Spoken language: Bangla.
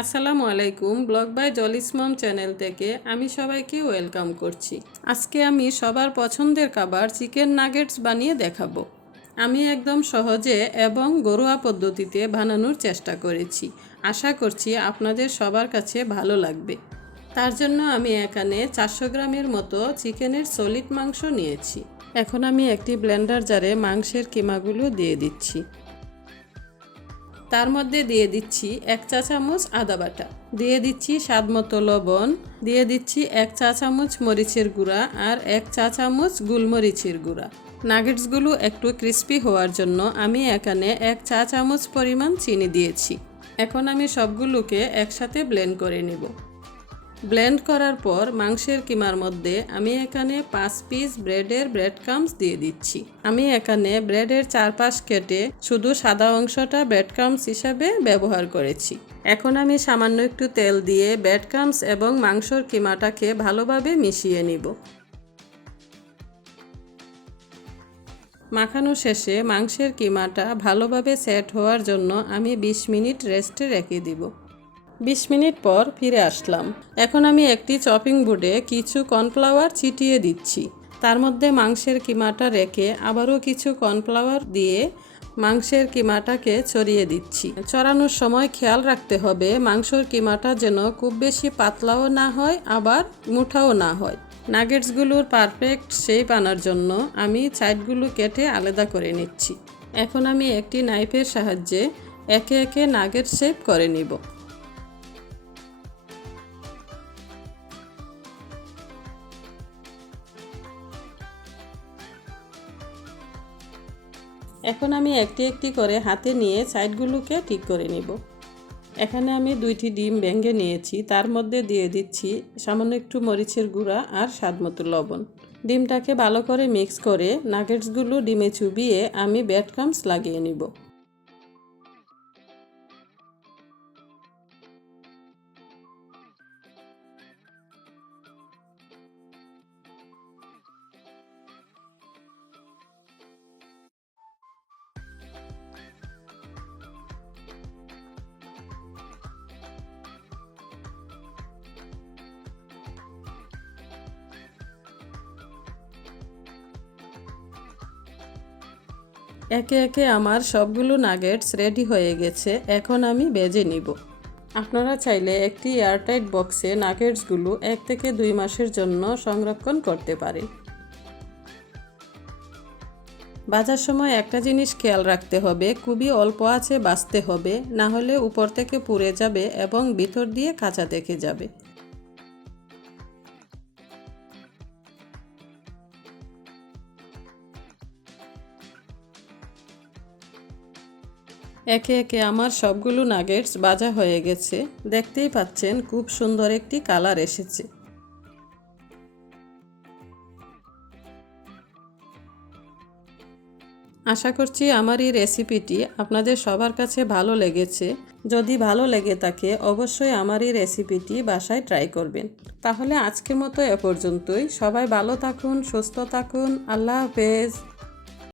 আসসালামু আলাইকুম। Blog by Jolly's mom channel থেকে আমি সবাইকে ওয়েলকাম করছি। আজকে আমি সবার পছন্দের খাবার চিকেন নাগেটস বানিয়ে দেখাবো। আমি একদম সহজে এবং ঘরোয়া পদ্ধতিতে বানানোর চেষ্টা করেছি। আশা করছি আপনাদের সবার কাছে ভালো লাগবে। তার জন্য আমি এখানে 400 গ্রামের মতো চিকেনের সলিড মাংস নিয়েছি। এখন আমি একটি ব্লেন্ডার জারে মাংসের কিমাগুলো দিয়ে দিচ্ছি। তার মধ্যে দিয়ে দিচ্ছি 1 চা চামচ আদা বাটা, দিয়ে দিচ্ছি স্বাদ মতো লবণ, দিয়ে দিচ্ছি 1 চা চামচ মরিচের গুঁড়া আর 1 চা চামচ গোলমরিচের গুঁড়া। নাগেটসগুলো একটু ক্রিস্পি হওয়ার জন্য আমি এখানে 1 চা চামচ পরিমাণ চিনি দিয়েছি। এখন আমি সবগুলোকে একসাথে ব্লেন্ড করে নেব। ব্লেন্ড করার পর মাংসের কিমার মধ্যে আমি এখানে 5 পিস ব্রেডের ব্রেড ক্রাম্বস দিয়ে দিচ্ছি। আমি এখানে ব্রেডের চারপাশ কেটে শুধু সাদা অংশটা ব্রেড ক্রাম্বস হিসাবে ব্যবহার করেছি। এখন আমি সামান্য একটু তেল দিয়ে ব্রেড ক্রাম্বস এবং মাংসর কিমাটাকে ভালোভাবে মিশিয়ে নিব। মাখানো শেষে মাংসের কিমাটা ভালোভাবে সেট হওয়ার জন্য আমি 20 মিনিট রেস্টে রেখে দিব। 20 মিনিট পর ফিরে আসলাম। এখন আমি একটি চপিং বোর্ডে কিছু কর্নফ্লাওয়ার ছিটিয়ে দিচ্ছি। তার মধ্যে মাংসের কিমাটা রেখে আবারও কিছু কর্নফ্লাওয়ার দিয়ে মাংসের কিমাটাকে ছড়িয়ে দিচ্ছি। ছড়ানোর সময় খেয়াল রাখতে হবে মাংসর কিমাটা যেন খুব বেশি পাতলাও না হয় আবার মুঠাও না হয়। নাগেটসগুলোর পারফেক্ট শেপ আনার জন্য আমি সাইডগুলো কেটে আলাদা করে নিচ্ছি। এখন আমি একটি নাইফের সাহায্যে একে একে নাগেট শেপ করে নিব। এখন আমি একটি একটি করে হাতে নিয়ে সাইডগুলোকে ঠিক করে নিব। এখানে আমি 2টি ডিম ভেঙে নিয়েছি, তার মধ্যে দিয়ে দিচ্ছি সামান্য একটু মরিচের গুঁড়া আর স্বাদমতো লবণ। ডিমটাকে ভালো করে মিক্স করে নাগেটসগুলো ডিমে চুবিয়ে আমি ব্রেড ক্রাম্বস লাগিয়ে নিব। একে একে আমার সবগুলো নাগেটস রেডি হয়ে গেছে। এখন আমি ভেজে নিব। আপনারা চাইলে একটি এয়ারটাইট বক্সে নাগেটসগুলো 1 থেকে 2 মাসের জন্য সংরক্ষণ করতে পারেন। ভাজার সময় একটা জিনিস খেয়াল রাখতে হবে, খুবই অল্প আঁচে ভাজতে হবে, না হলে উপর থেকে পুড়ে যাবে এবং ভিতর দিয়ে কাঁচা থেকে যাবে। একে একে আমার সবগুলো নাগেটস ভাজা হয়ে গেছে। দেখতেই পাচ্ছেন খুব সুন্দর একটি কালার এসেছে। আশা করছি আমার এই রেসিপিটি আপনাদের সবার কাছে ভালো লেগেছে। যদি ভালো লেগে থাকে অবশ্যই আমার এই রেসিপিটি বাসায় ট্রাই করবেন। তাহলে আজকের মতো এ পর্যন্তই। সবাই ভালো থাকুন, সুস্থ থাকুন। আল্লাহ হাফেজ।